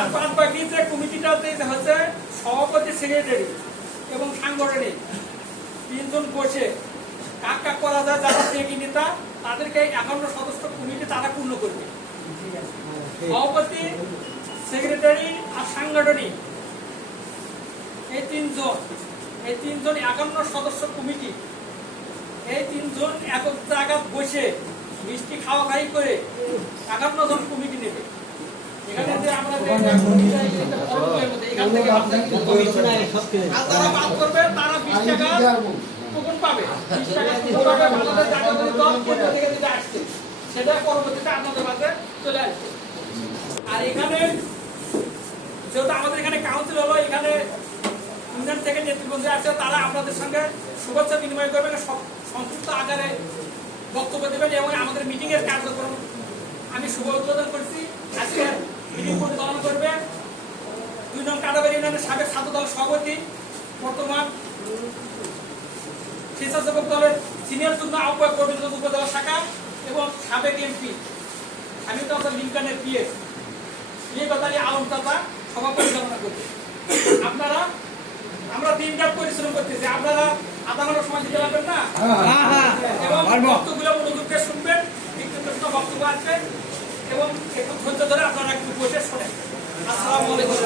আর বাদ বাকি যে কমিটিটাতে হচ্ছে সভাপতি, সেক্রেটারি এবং সাংগঠনিক তিনজন বসে কাক কাক করা যায়, যারা ত্যাগী নেতা তাদেরকে 51 সদস্য কমিটি তারা পূর্ণ করবে। সভাপতি, সেক্রেটারি আর সাংগঠনিক এই তিনজন 51 সদস্য কমিটি, এই তিনজন একক জায়গা বসে মিষ্টি খাওয়া খাই করে 51 জন কমিটি নেবে। এখানে যে আমরা যারা বাদ করবে তারা 20 টাকা কুপন পাবে, 20 টাকা কুপন পাবে। বাংলাদেশ জাতীয়তাবাদী দল কেন্দ্র থেকে যেটা আসছে সেটা পরবর্তীতে আপনাদের মাঝে চলে আসবে। আর এখানে যেহেতু আমাদের এখানে কাউন্সিল হলো, এখানে ইউনিয়ন থেকে নেতৃবৃন্দ আছে, তারা আপনাদের সঙ্গে শুভেচ্ছা বিনিময় করবেন, সংক্ষিপ্ত আকারে বক্তব্য দেবেন এবং আমাদের মিটিং এর কার্যক্রম আমি শুভ উদ্বোধন করছি। আজকে মিটিং পরিচালনা করবে 2 নং কাটাবাড়ি ইউনিয়নের সাবেক ছাত্র দল সভাপতি, বর্তমান স্বেচ্ছাসেবক দলের সিনিয়র যুগ্ম আহ্বায়ক গোবিন্দগঞ্জ উপজেলা শাখা এবং সাবেক এমপি আমি তো লিঙ্কনের পিএস কথাটি আলম চাচা সভা পরিচালনা করবে। আপনারা আমরা দিনরাত পরিশ্রম করতেছি, আপনারা আধা ঘন্টা সময় দিতে পারবেন না এবং বক্তব্যগুলো মনোযোগ দিয়ে শুনবেন, বিক্ষিপ্ত বক্তব্য আছে এবং একটু ধৈর্য ধরে আপনারা একটু বসে শোনেন। আসসালামু আলাইকুম।